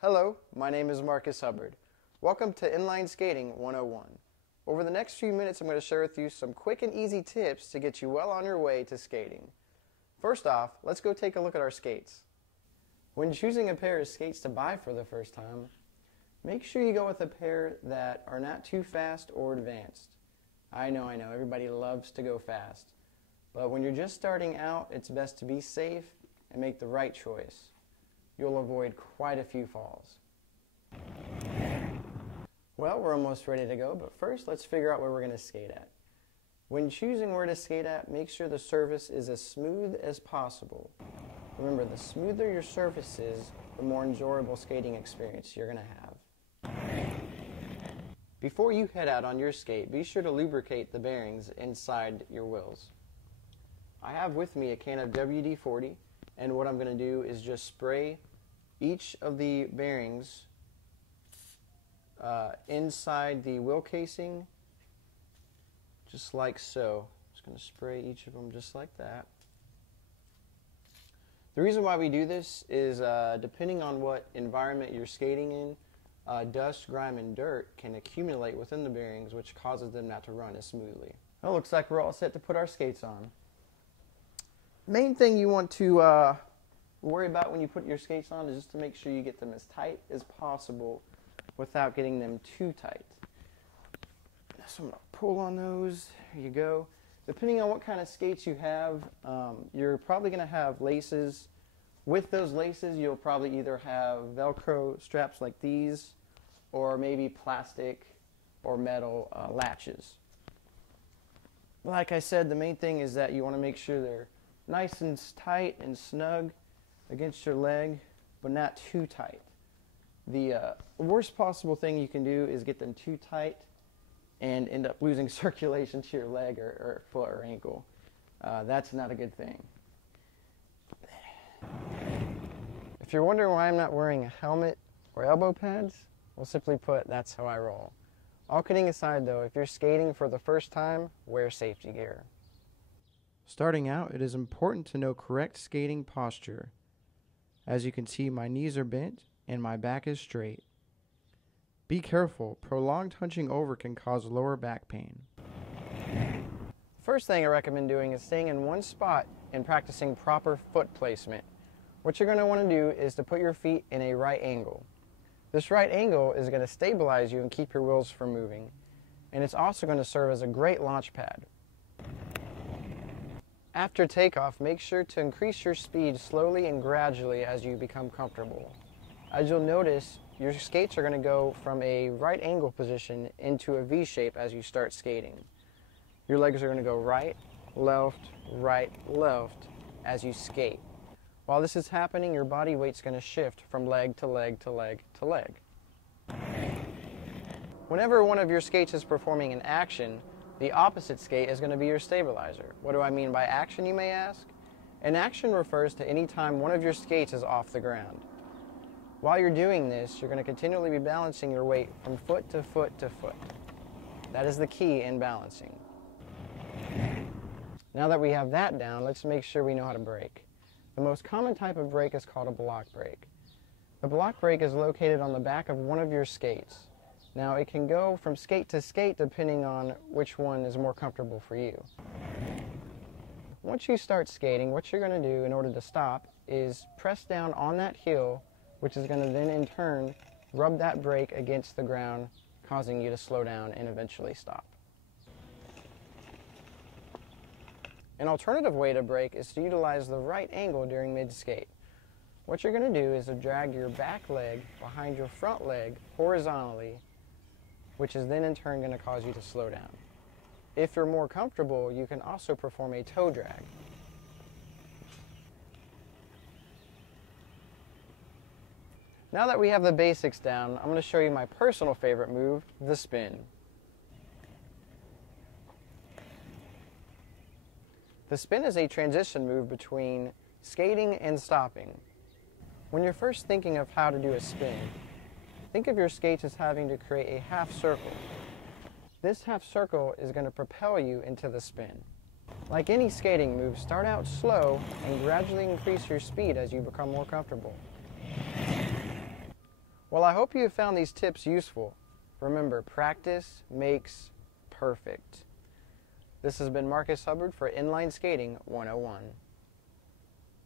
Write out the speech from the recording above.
Hello, my name is Marcus Hubbard. Welcome to Inline Skating 101. Over the next few minutes, I'm going to share with you some quick and easy tips to get you well on your way to skating. First off, let's go take a look at our skates. When choosing a pair of skates to buy for the first time, make sure you go with a pair that are not too fast or advanced. I know, everybody loves to go fast. But when you're just starting out, it's best to be safe and make the right choice. You'll avoid quite a few falls. Well, we're almost ready to go, but first let's figure out where we're going to skate at. When choosing where to skate at, make sure the surface is as smooth as possible. Remember, the smoother your surface is, the more enjoyable skating experience you're going to have. Before you head out on your skate, be sure to lubricate the bearings inside your wheels. I have with me a can of WD-40, and what I'm going to do is just spray each of the bearings inside the wheel casing, just like so. Just going to spray each of them just like that. The reason why we do this is depending on what environment you're skating in, dust, grime, and dirt can accumulate within the bearings, which causes them not to run as smoothly. Well, looks like we're all set to put our skates on. Main thing you want to worry about when you put your skates on is just to make sure you get them as tight as possible without getting them too tight. So I'm going to pull on those. There you go. Depending on what kind of skates you have, you're probably going to have laces. With those laces, you'll probably either have Velcro straps like these, or maybe plastic or metal latches. Like I said, the main thing is that you want to make sure they're nice and tight and snug against your leg, but not too tight. The worst possible thing you can do is get them too tight and end up losing circulation to your leg or foot or ankle. That's not a good thing. If you're wondering why I'm not wearing a helmet or elbow pads, well, simply put, that's how I roll. All kidding aside though, if you're skating for the first time, wear safety gear. Starting out, it is important to know correct skating posture. As you can see, my knees are bent and my back is straight. Be careful, prolonged hunching over can cause lower back pain. First thing I recommend doing is staying in one spot and practicing proper foot placement. What you're going to want to do is to put your feet in a right angle. This right angle is going to stabilize you and keep your wheels from moving, and it's also going to serve as a great launch pad. After takeoff, make sure to increase your speed slowly and gradually as you become comfortable. As you'll notice, your skates are going to go from a right angle position into a V shape as you start skating. Your legs are going to go right, left, as you skate. While this is happening, your body weight's going to shift from leg to leg to leg to leg. Whenever one of your skates is performing an action, the opposite skate is going to be your stabilizer. What do I mean by action, you may ask? An action refers to any time one of your skates is off the ground. While you're doing this, you're going to continually be balancing your weight from foot to foot to foot. That is the key in balancing. Now that we have that down, let's make sure we know how to brake. The most common type of brake is called a block brake. The block brake is located on the back of one of your skates. Now it can go from skate to skate depending on which one is more comfortable for you. Once you start skating, what you're going to do in order to stop is press down on that heel, which is going to then in turn rub that brake against the ground, causing you to slow down and eventually stop. An alternative way to brake is to utilize the right angle during mid-skate. What you're going to do is to drag your back leg behind your front leg horizontally, which is then in turn going to cause you to slow down. If you're more comfortable, you can also perform a toe drag. Now that we have the basics down, I'm going to show you my personal favorite move, the spin. The spin is a transition move between skating and stopping. When you're first thinking of how to do a spin, think of your skates as having to create a half circle. This half circle is going to propel you into the spin. Like any skating move, start out slow and gradually increase your speed as you become more comfortable. Well, I hope you have found these tips useful. Remember, practice makes perfect. This has been Marcus Hubbard for Inline Skating 101.